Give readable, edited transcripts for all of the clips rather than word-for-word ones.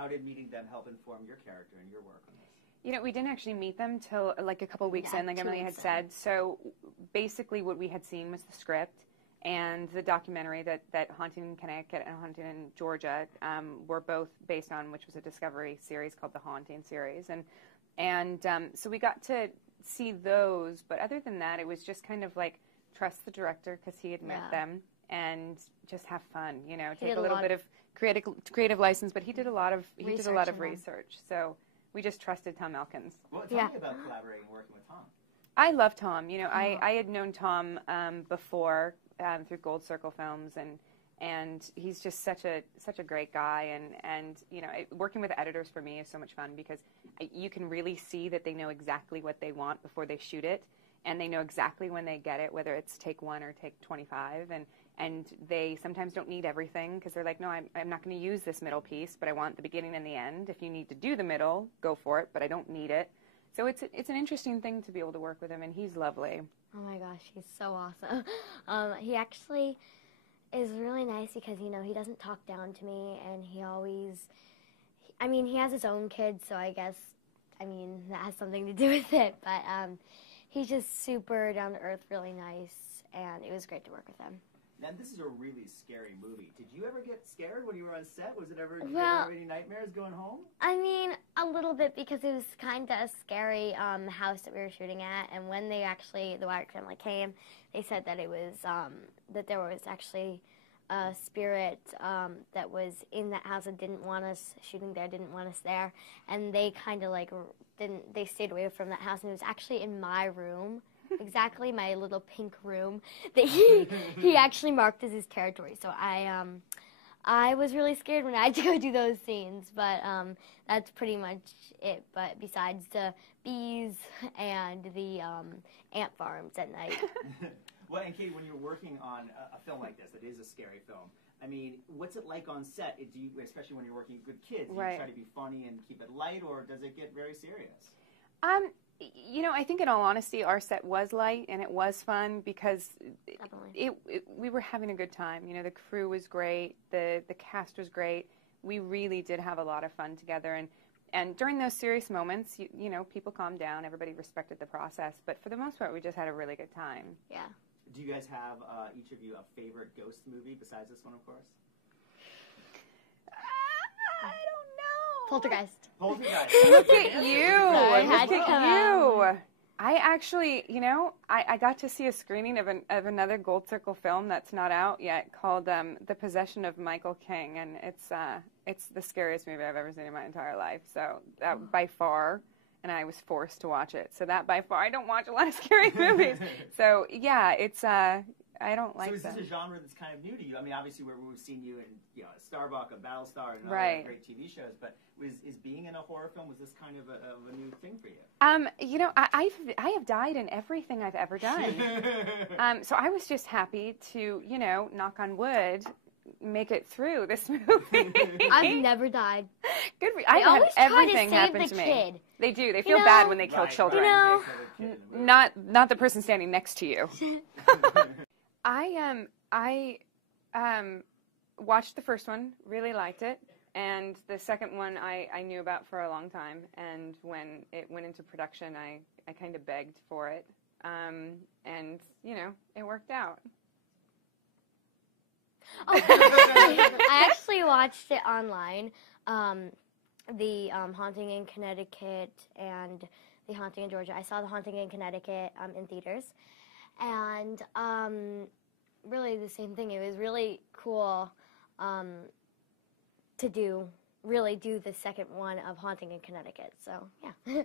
how did meeting them help inform your character and your work on this? You know, we didn't actually meet them till like a couple of weeks in, like Emily had said. So basically what we had seen was the script and the documentary that Haunting in Connecticut and Haunting in Georgia were both based on, which was a Discovery series called the Haunting series. And so we got to see those, but other than that, it was just kind of like trust the director because he had met them and just have fun, you know, take a little bit of creative license, but he did a lot of research. So we just trusted Tom Elkins. Well, tell me about collaborating and working with Tom. I love Tom. You know, I had known Tom before through Gold Circle Films, and he's just such a great guy. And you know, working with editors for me is so much fun because you can really see that they know exactly what they want before they shoot it, and they know exactly when they get it, whether it's take 1 or take 25, and they sometimes don't need everything because they're like, no, I'm not going to use this middle piece, but I want the beginning and the end. If you need to do the middle, go for it, but I don't need it. So it's an interesting thing to be able to work with him, and he's lovely. Oh my gosh, he's so awesome. He actually is really nice because, you know, he doesn't talk down to me, and he always, I mean, he has his own kids, so I guess, I mean, that has something to do with it, but he's just super down to earth, really nice, and it was great to work with him. Now, this is a really scary movie. Did you ever get scared when you were on set? Was it ever, did you ever have any nightmares going home? I mean, a little bit because it was kind of a scary house that we were shooting at, and when they actually, the Wyatt family came, they said that it was, that there was actually a spirit that was in that house that didn't want us shooting there, didn't want us there, and they kind of like they stayed away from that house, and it was actually in my room. Exactly my little pink room that he actually marked as his territory. So I was really scared when I had to go do those scenes, but that's pretty much it. But besides the bees and the ant farms at night. Well, and Katie, when you're working on a film like this, that is a scary film, I mean, what's it like on set? Do you, especially when you're working with kids, do you try to be funny and keep it light, or does it get very serious? You know, I think in all honesty, our set was light and it was fun because we were having a good time. You know, the crew was great, the cast was great. We really did have a lot of fun together. And during those serious moments, you know, people calmed down, everybody respected the process. But for the most part, we just had a really good time. Yeah. Do you guys have, each of you, a favorite ghost movie besides this one, of course? I don't know. Poltergeist. Poltergeist. Look at you. Look at you. I actually, you know, I got to see a screening of another Gold Circle film that's not out yet called The Possession of Michael King, and it's the scariest movie I've ever seen in my entire life. So that by far, and I was forced to watch it. So that by far, I don't watch a lot of scary movies. So yeah, it's I don't like that. So is this a genre that's kind of new to you? I mean, obviously we've seen you in, you know, a Starbuck, a Battlestar, and other great TV shows. But is being in a horror film, was this kind of a new thing for you? You know, I have died in everything I've ever done. So I was just happy to, you know, knock on wood, make it through this movie. I've never died. Good for you. I've had everything happen to me. Kid. They do. They feel bad when they kill children. You know, not the person standing next to you. I watched the first one, really liked it, and the second one I knew about for a long time, and when it went into production, I kind of begged for it, and, you know, it worked out. Oh, I actually watched it online, the Haunting in Connecticut and the Haunting in Georgia. I saw the Haunting in Connecticut in theaters. And really the same thing. It was really cool to really do the second one of Haunting in Connecticut. So yeah.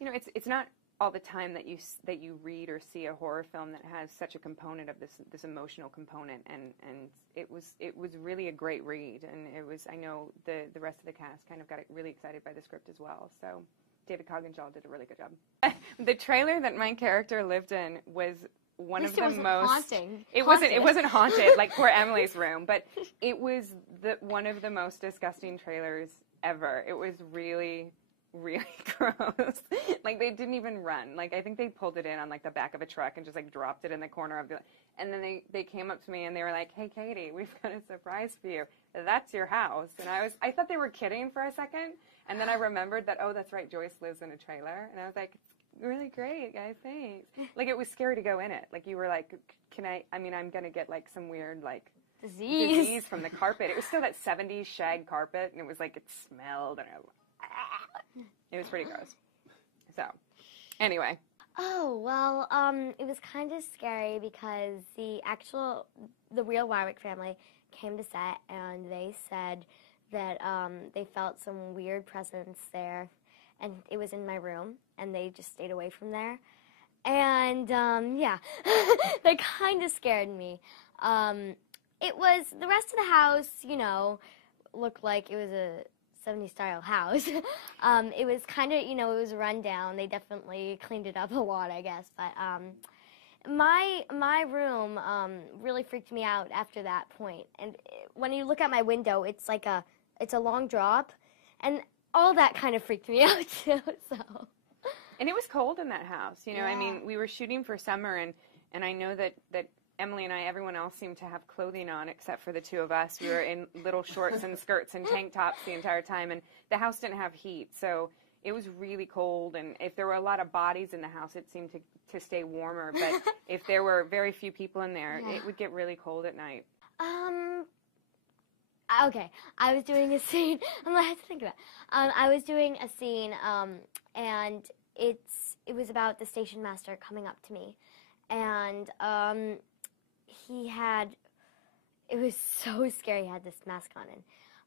You know, it's not all the time that you read or see a horror film that has such a component of this emotional component, and it was really a great read, and it was, I know the rest of the cast kind of got really excited by the script as well. So David Cogginshall did a really good job. The trailer that my character lived in was one of the most haunting. It wasn't haunted like poor Emily's room, but it was one of the most disgusting trailers ever. It was really really gross. Like, they didn't even run. Like, I think they pulled it in on, like, the back of a truck and just, like, dropped it in the corner of the... And then they came up to me and they were like, hey, Katie, we've got a surprise for you. That's your house. And I thought they were kidding for a second. And then I remembered that, oh, that's right, Joyce lives in a trailer. And I was like, really great, guys, thanks. Like, it was scary to go in it. Like, you were like, I'm going to get, like, some weird, like... disease from the carpet. It was still that 70s shag carpet, and it was like, it smelled, and it was pretty gross. So, anyway. Oh, well, it was kind of scary because the real Wyrick family came to set, and they said that they felt some weird presence there, and it was in my room, and they just stayed away from there. And, yeah, that kind of scared me. It was, the rest of the house, you know, looked like it was a 70s style house. It was kind of, you know, it was run down. They definitely cleaned it up a lot, I guess. But my room really freaked me out after that point. And when you look out my window, it's like it's a long drop. And all that kind of freaked me out, too. So. And it was cold in that house, you know. Yeah. I mean, we were shooting for summer, and I know that Emily and everyone else seemed to have clothing on except for the two of us. We were in little shorts and skirts and tank tops the entire time, and the house didn't have heat, so it was really cold. And if there were a lot of bodies in the house, it seemed to stay warmer. But if there were very few people in there, it would get really cold at night. Okay, I was doing a scene. I'm gonna have to think about it. I was doing a scene, and it was about the station master coming up to me, and it was so scary. He had this mask on,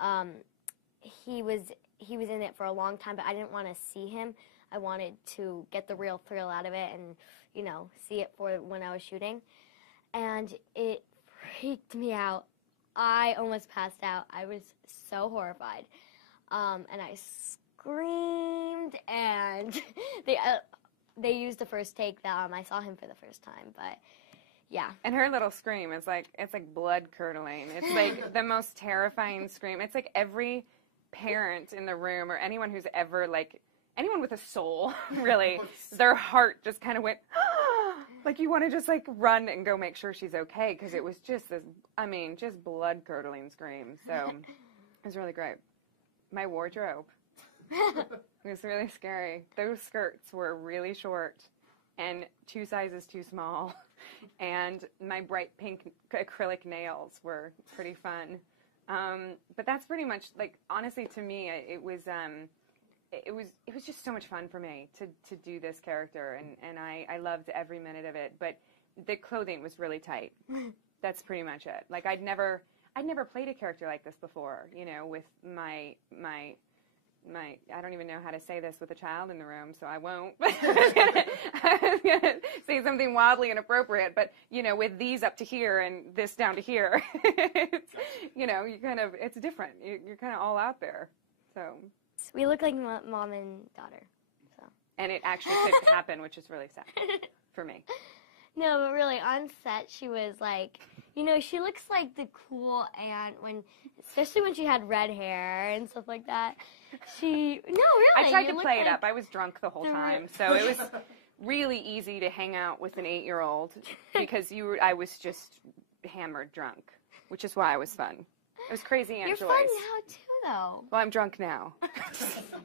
and he was in it for a long time, but I didn't want to see him. I wanted to get the real thrill out of it and, you know, see it for when I was shooting. And it freaked me out. I almost passed out. I was so horrified. And I screamed, and they used the first take. I saw him for the first time, but yeah. And her little scream is like, it's like blood curdling. It's like the most terrifying scream. It's like every parent in the room, or anyone who's ever, like, anyone with a soul, really, their heart just kind of went, like, you want to just, like, run and go make sure she's okay, because it was just this, I mean, just blood curdling scream. So it was really great. My wardrobe. It was really scary. Those skirts were really short and 2 sizes too small. And my bright pink acrylic nails were pretty fun. But that's pretty much, like, honestly, to me, it was just so much fun for me to do this character, and I loved every minute of it. But the clothing was really tight. That's pretty much it. Like, I'd never played a character like this before, you know, with my I don't even know how to say this with a child in the room, so I won't. I was gonna say something wildly inappropriate, but, you know, with these up to here and this down to here, it's, you know, it's different. You're kind of all out there. So we look like mom and daughter. So. And it actually could happen, which is really sad for me. No, but really, on set, she was like, you know, she looks like the cool aunt especially when she had red hair and stuff like that. No, really. I tried to play it up. I was drunk the whole time, so it was really easy to hang out with an 8-year-old because I was just hammered drunk, which is why it was fun. It was crazy, Aunt Joyce. You're fun now, too, though. Well, I'm drunk now.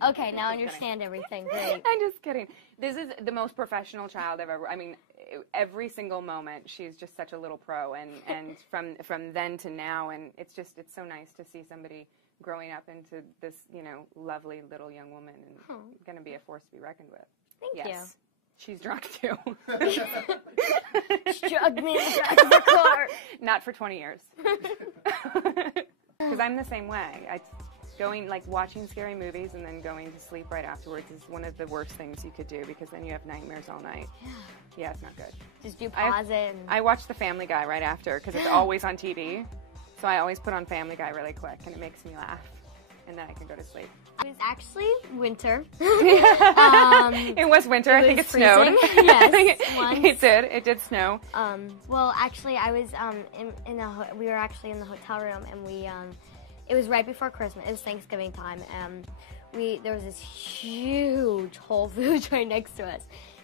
Okay, now I understand everything. Great. I'm just kidding. This is the most professional child I've ever... I mean, every single moment, she's just such a little pro, and from then to now, and it's so nice to see somebody growing up into this, you know, lovely little young woman, and going to be a force to be reckoned with. Thank you. She's drunk, too. She drugged me in the back of the car. Not for 20 years. Because I'm the same way. Watching scary movies and then going to sleep right afterwards is one of the worst things you could do, because then you have nightmares all night. Yeah, it's not good. Just do pause it. I watch The Family Guy right after, because it's always on TV. So I always put on Family Guy really quick, and it makes me laugh. And then I can go to sleep. It was actually winter. It was winter. I think it snowed. Yes, it did. It did snow. Well, actually, I was we were actually in the hotel room, and it was right before Christmas. It was Thanksgiving time, and there was this huge Whole Foods right next to us.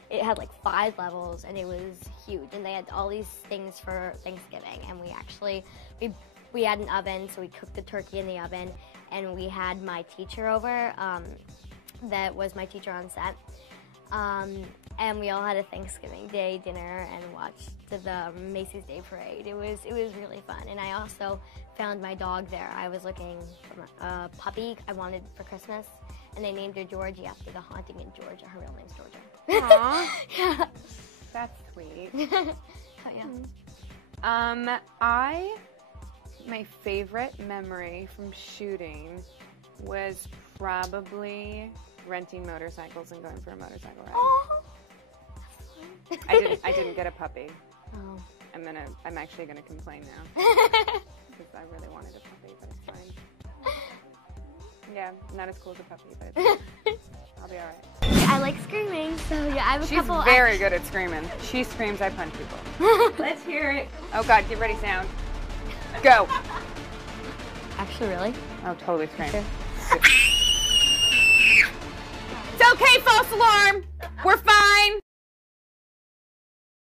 It had like 5 levels, and it was huge. And they had all these things for Thanksgiving. And we had an oven, so we cooked the turkey in the oven. And we had my teacher over, that was my teacher on set. And we all had a Thanksgiving Day dinner and watched the Macy's Day Parade. It was really fun. And I also found my dog there. I was looking for a puppy I wanted for Christmas, and they named her Georgie after the haunting in Georgia. Her real name's Georgia. Aww. Yeah. That's sweet. Oh, yeah. My favorite memory from shooting was probably renting motorcycles and going for a motorcycle ride. Oh, that's fun. I didn't get a puppy. Oh. I'm actually gonna complain now because I really wanted a puppy, but it's fine. Yeah, not as cool as a puppy, but I'll be all right. I like screaming, so yeah, I have a couple. She's very good at screaming. She screams, I punch people. Let's hear it. Oh God, get ready, sound. Go. Actually, really? Oh, totally scream. It's okay, false alarm. We're fine.